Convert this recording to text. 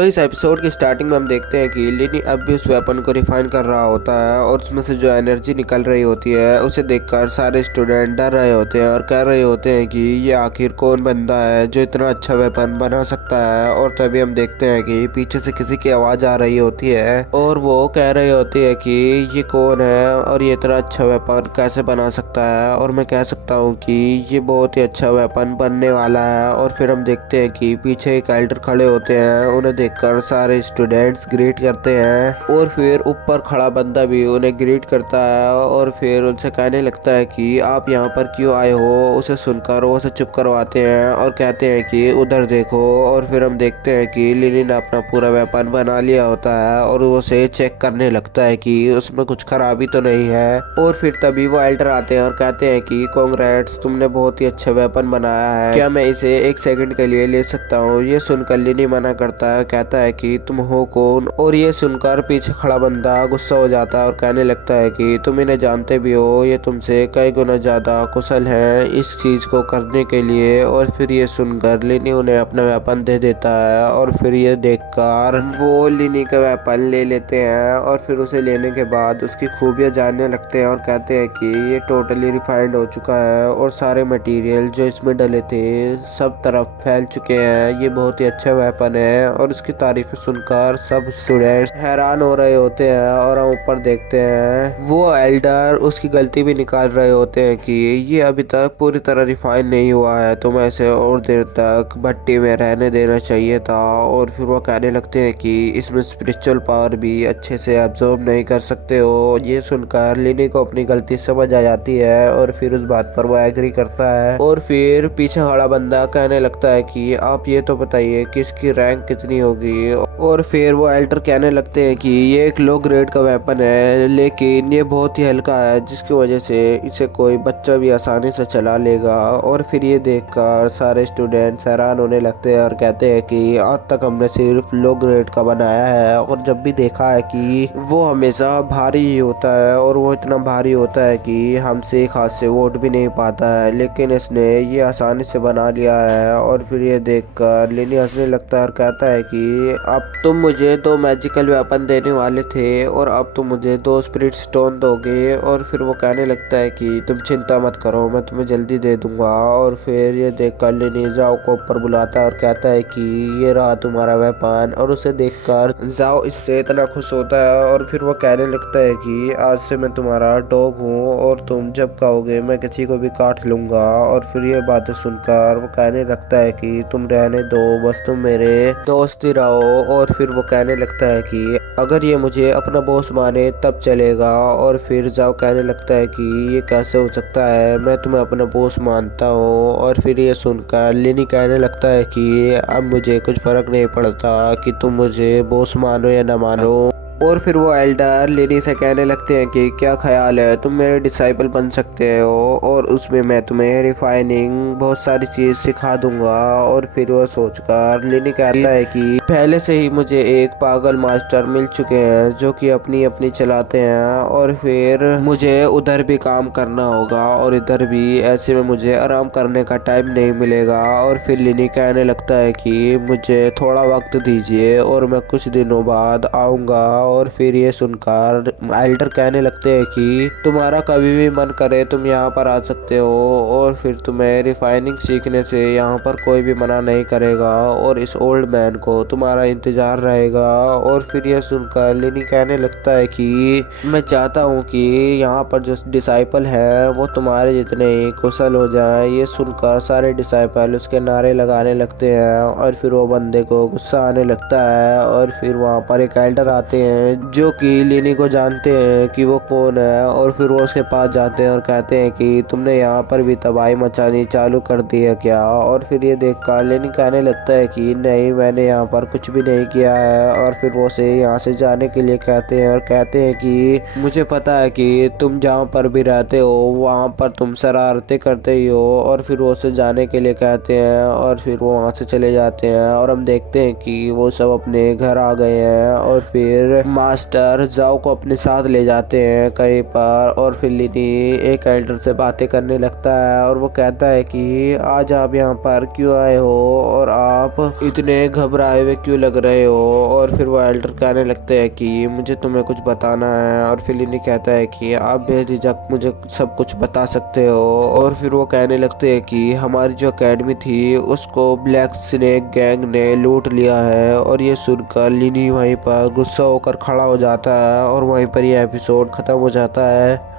तो इस एपिसोड की स्टार्टिंग में हम देखते हैं कि लिनी अब भी उस वेपन को रिफाइन कर रहा होता है और उसमें से जो एनर्जी निकल रही होती है उसे देखकर सारे स्टूडेंट डर रहे होते हैं और कह रहे होते हैं कि ये आखिर कौन बंदा है जो इतना अच्छा वेपन बना सकता है। और तभी हम देखते हैं कि पीछे से किसी की आवाज़ आ रही होती है और वो कह रही होती है कि ये कौन है और ये इतना अच्छा वेपन कैसे बना सकता है। और मैं कह सकता हूँ कि ये बहुत ही अच्छा वेपन बनने वाला है। और फिर हम देखते हैं कि पीछे एक एल्डर खड़े होते हैं, उन्हें देखकर सारे स्टूडेंट्स ग्रीट करते हैं और फिर ऊपर खड़ा बंदा भी उन्हें ग्रीट करता है और फिर उनसे कहने लगता है कि आप यहाँ पर क्यों आए हो। उसे सुनकर वो उसे चुप करवाते हैं और कहते हैं कि उधर देखो। और फिर हम देखते हैं कि लिली ने अपना पूरा वेपन बना लिया होता है और वो उसे चेक करने लगता है कि उसमें कुछ खराबी तो नहीं है। और फिर तभी वो एल्डर आते हैं और कहते हैं कि कांग्रेट्स, तुमने बहुत ही अच्छा वेपन बनाया है, क्या मैं इसे एक सेकंड के लिए ले सकता हूँ। ये सुनकर लिनी मना करता है, कहता है कि तुम हो कौन। और ये सुनकर पीछे खड़ा बंदा गुस्सा हो जाता है और कहने लगता है कि तुम इन्हें जानते भी हो, ये तुमसे कई गुना ज्यादा कुशल हैं इस चीज को करने के लिए। और फिर ये सुनकर लिनी उन्हें अपना वेपन दे देता है और फिर ये देखकर वो लिनी का वेपन ले लेते हैं और फिर उसे लेने के बाद उसकी खूबियां जानने लगते हैं और कहते हैं कि ये टोटली रिफाइंड हो चुका है और सारे मटेरियल जो इसमें डले थे सब तरफ फैल चुके हैं। ये बहुत ही अच्छा वेपन है। और उसकी तारीफ सुनकर सब स्टूडेंट्स हैरान हो रहे होते हैं और हम ऊपर देखते हैं वो एल्डर उसकी गलती भी निकाल रहे होते हैं कि ये अभी तक पूरी तरह रिफाइन नहीं हुआ है, तो मैं इसे और देर तक भट्टी में रहने देना चाहिए था। और फिर वो कहने लगते हैं कि इसमें स्पिरिचुअल पावर भी अच्छे से एब्जॉर्ब नहीं कर सकते हो। ये सुनकर लिनी को अपनी गलती समझ आ जाती है और फिर उस बात पर वो एग्री करता है। और फिर पीछे खड़ा बंदा कहने लगता है कि आप ये तो बताइए कि इसकी रैंक कितनी होगी। और फिर वो एल्डर कहने लगते हैं कि ये एक लो ग्रेड का वेपन है लेकिन ये बहुत ही हल्का है जिसकी वजह से इसे कोई बच्चा भी आसानी से चला लेगा। और फिर ये देखकर सारे स्टूडेंट्स हैरान होने लगते हैं और कहते हैं कि आज तक हमने सिर्फ लो ग्रेड का बनाया है और जब भी देखा है कि वो हमेशा भारी ही होता है और वो इतना भारी होता है कि हमसे एक हाथ से वोट भी नहीं पाता है, लेकिन इसने ये आसानी से बना लिया है। और फिर ये देखकर लिनी हंसने लगता है और कहता है कि अब तुम मुझे 2 मैजिकल वेपन देने वाले थे और अब तुम मुझे 2 स्पिरिट स्टोन दोगे। और फिर वो कहने लगता है कि तुम चिंता मत करो, मैं तुम्हें जल्दी दे दूंगा। और फिर ये देखकर लिनी जाओ को ऊपर बुलाता है और कहता है कि ये रहा तुम्हारा वेपन। और उसे देखकर जाओ इससे इतना खुश होता है और फिर वो कहने लगता है कि आज से मैं तुम्हारा डॉग हूँ और तुम जब कहोगे मैं किसी को भी काट लूंगा। और फिर ये बातें सुनकर वो कहने लगता है कि तुम रहने दो, बस तुम मेरे दोस्त ही रहो। और फिर वो कहने लगता है कि अगर ये मुझे अपना बॉस माने तब चलेगा। और फिर जाओ कहने लगता है कि ये कैसे हो सकता है, मैं तुम्हें अपना बॉस मानता हूँ। और फिर ये सुनकर लिनी कहने लगता है कि अब मुझे कुछ फर्क नहीं पड़ता कि तुम मुझे बॉस मानो या ना मानो। और फिर वो एल्डर लिनी से कहने लगते हैं कि क्या ख्याल है, तुम मेरे डिसाइपल बन सकते हो और उसमें मैं तुम्हें रिफाइनिंग बहुत सारी चीज सिखा दूंगा। और फिर वो सोचकर लिनी कहता है कि पहले से ही मुझे एक पागल मास्टर मिल चुके हैं जो कि अपनी अपनी चलाते हैं और फिर मुझे उधर भी काम करना होगा और इधर भी, ऐसे में मुझे आराम करने का टाइम नहीं मिलेगा। और फिर लिनी कहने लगता है कि मुझे थोड़ा वक्त दीजिए और मैं कुछ दिनों बाद आऊँगा। और फिर ये सुनकर एल्डर कहने लगते हैं कि तुम्हारा कभी भी मन करे तुम यहाँ पर आ सकते हो और फिर तुम्हें रिफाइनिंग सीखने से यहाँ पर कोई भी मना नहीं करेगा और इस ओल्ड मैन को तुम्हारा इंतजार रहेगा। और फिर ये सुनकर लिनी कहने लगता है कि मैं चाहता हूँ कि यहाँ पर जो डिसाइपल है वो तुम्हारे जितने ही कुशल हो जाए। ये सुनकर सारे डिसाइपल उसके नारे लगाने लगते हैं और फिर वो बंदे को गुस्सा आने लगता है। और फिर वहाँ पर एक एल्डर आते हैं जो कि लिनी को जानते हैं कि वो कौन है। और फिर वो उसके पास जाते हैं और कहते हैं कि तुमने यहाँ पर भी तबाही मचानी चालू कर दी है क्या। और फिर ये देखकर लिनी कहने लगता है कि नहीं, मैंने यहाँ पर कुछ भी नहीं किया है। और फिर वो से यहाँ से जाने के लिए कहते हैं और कहते हैं कि मुझे पता है कि तुम जहाँ पर भी रहते हो वहाँ पर तुम शरारतें करते ही हो। और फिर वो से जाने के लिए कहते हैं और फिर वो वहाँ से चले जाते हैं और हम देखते हैं कि वो सब अपने घर आ गए हैं। और फिर फिर मास्टर जाओ को अपने साथ ले जाते हैं कहीं पर और फिर लिनी एक एल्डर से बातें करने लगता है और वो कहता है कि आज आप यहाँ पर क्यों आए हो और आप इतने घबराए हुए क्यों लग रहे हो। और फिर वो एल्डर कहने लगते हैं कि मुझे तुम्हें कुछ बताना है और फिर लिनी कहता है कि आप बेझिझक मुझे सब कुछ बता सकते हो। और फिर वो कहने लगते हैं कि हमारी जो एकेडमी थी उसको ब्लैक स्नेक गैंग ने लूट लिया है। और ये सुनकर लिनी वहीं पर गुस्सा होकर खड़ा हो जाता है और वहीं पर ये एपिसोड खत्म हो जाता है।